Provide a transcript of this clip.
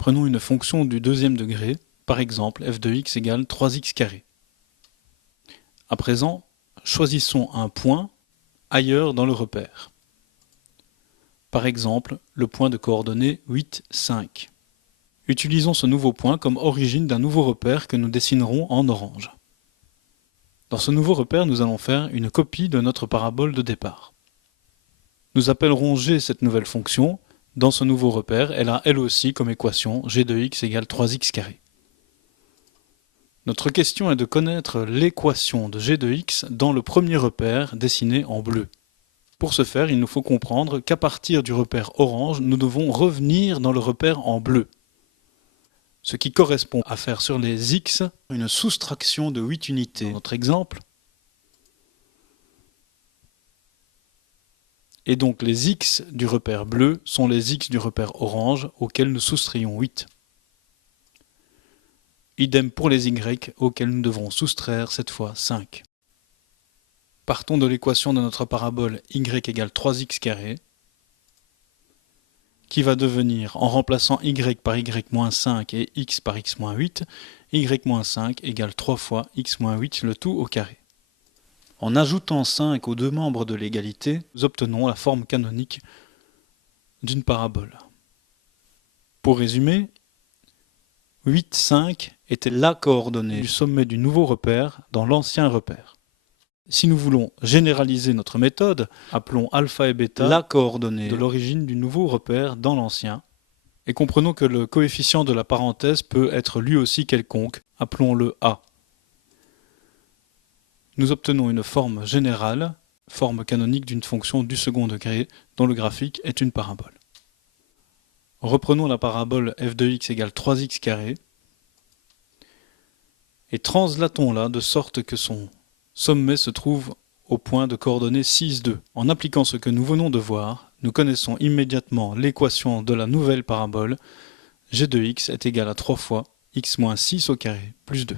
Prenons une fonction du deuxième degré, par exemple f de x égale 3x². À présent, choisissons un point ailleurs dans le repère. Par exemple, le point de coordonnées 8, 5. Utilisons ce nouveau point comme origine d'un nouveau repère que nous dessinerons en orange. Dans ce nouveau repère, nous allons faire une copie de notre parabole de départ. Nous appellerons g cette nouvelle fonction. Dans ce nouveau repère, elle a elle aussi comme équation g de x égale 3x². Notre question est de connaître l'équation de g de x dans le premier repère dessiné en bleu. Pour ce faire, il nous faut comprendre qu'à partir du repère orange, nous devons revenir dans le repère en bleu. Ce qui correspond à faire sur les x une soustraction de 8 unités. Dans notre exemple. Et donc les x du repère bleu sont les x du repère orange auxquels nous soustrayons 8. Idem pour les y auxquels nous devrons soustraire cette fois 5. Partons de l'équation de notre parabole y égale 3x², qui va devenir, en remplaçant y par y-5 et x par x-8, y-5 égale 3 fois x-8 le tout au carré. En ajoutant 5 aux deux membres de l'égalité, nous obtenons la forme canonique d'une parabole. Pour résumer, 8, 5 était la coordonnée du sommet du nouveau repère dans l'ancien repère. Si nous voulons généraliser notre méthode, appelons alpha et bêta la coordonnée de l'origine du nouveau repère dans l'ancien, et comprenons que le coefficient de la parenthèse peut être lui aussi quelconque, appelons-le a. Nous obtenons une forme générale, forme canonique d'une fonction du second degré, dont le graphique est une parabole. Reprenons la parabole f de x égale 3x², et translatons-la de sorte que son sommet se trouve au point de coordonnées 6, 2. En appliquant ce que nous venons de voir, nous connaissons immédiatement l'équation de la nouvelle parabole g de x est égal à 3 fois x-6 au carré plus 2.